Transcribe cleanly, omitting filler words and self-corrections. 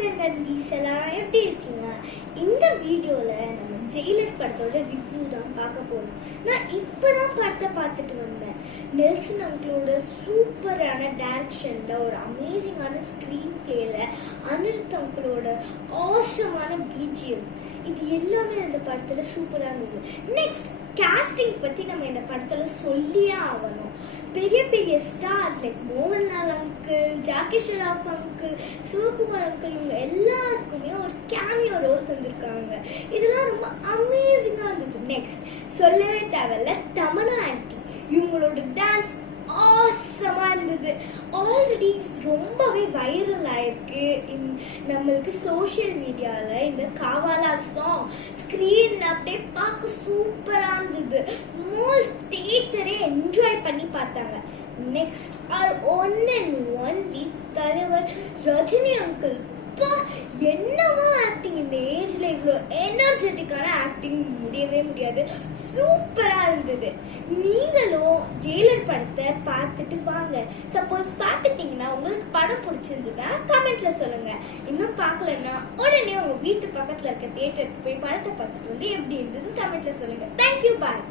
நண்பீஸ் எல்லாரும் எப்படி இருக்கீங்க? இந்த வீடியோவில் நம்ம ஜெயிலர் படத்தோட ரிவ்யூ தான் பார்க்க போகிறோம். நான் இப்போ தான் படத்தை பார்த்துட்டு வந்தேன். நெல்சன் அங்கிளோட சூப்பரான டைரக்ஷனில் ஒரு அமேசிங்கான ஸ்க்ரீன் பிளேயில் அனிருத் அங்கிளோட ஆசமான பிஜிஎம் இது எல்லாமே இந்த படத்தில் சூப்பராக இருந்தது. நெக்ஸ்ட் கேஸ்டிங் பற்றி நம்ம இந்த படத்தில் சொல்லியே ஆகணும். பெரிய பெரிய stars like Mohanlal uncle, Jackie Shroff uncle, Sivakumar uncle இவங்க எல்லாருக்குமே ஒரு கேமியோ ரோல் தந்திருக்காங்க. இதெல்லாம் ரொம்ப அமேசிங்காக இருந்தது. நெக்ஸ்ட் சொல்லவே தேவையில்ல, தமன்னா ஆண்டி இவங்களோட டான்ஸ் ஆசமா இருந்தது. ஆல்ரெடி ரொம்பவே வைரல் ஆயிருக்கு நம்மளுக்கு சோஷியல் மீடியாவில். இந்த காவாலா சாங் ஸ்க்ரீனில் அப்படியே பார்க்க சூப்பராக இருந்தது. மோல் தியேட்டரே என்ஜாய் பண்ணி பார்த்தாங்க. Next are one and only தலைவர் ரஜினி அங்கிள். என்னவா ஆக்டிங்! இந்த ஏஜ்ல இவ்வளோ எனர்ஜெட்டிக்கான ஆக்டிங் முடியவே முடியாது. சூப்பரா இருந்தது. நீங்களும் ஜெயிலர் படத்தை பார்த்துட்டு வாங்க. சப்போஸ் பார்த்துட்டீங்கன்னா உங்களுக்கு படம் பிடிச்சிருந்ததா கமெண்ட்ல சொல்லுங்க. இன்னும் பார்க்கலன்னா உடனே உங்க வீட்டு பக்கத்துல இருக்க தியேட்டருக்கு போய் படத்தை பார்த்துட்டு வந்து எப்படி இருந்ததுன்னு கமெண்ட்ல சொல்லுங்க. தேங்க்யூ, பாய்.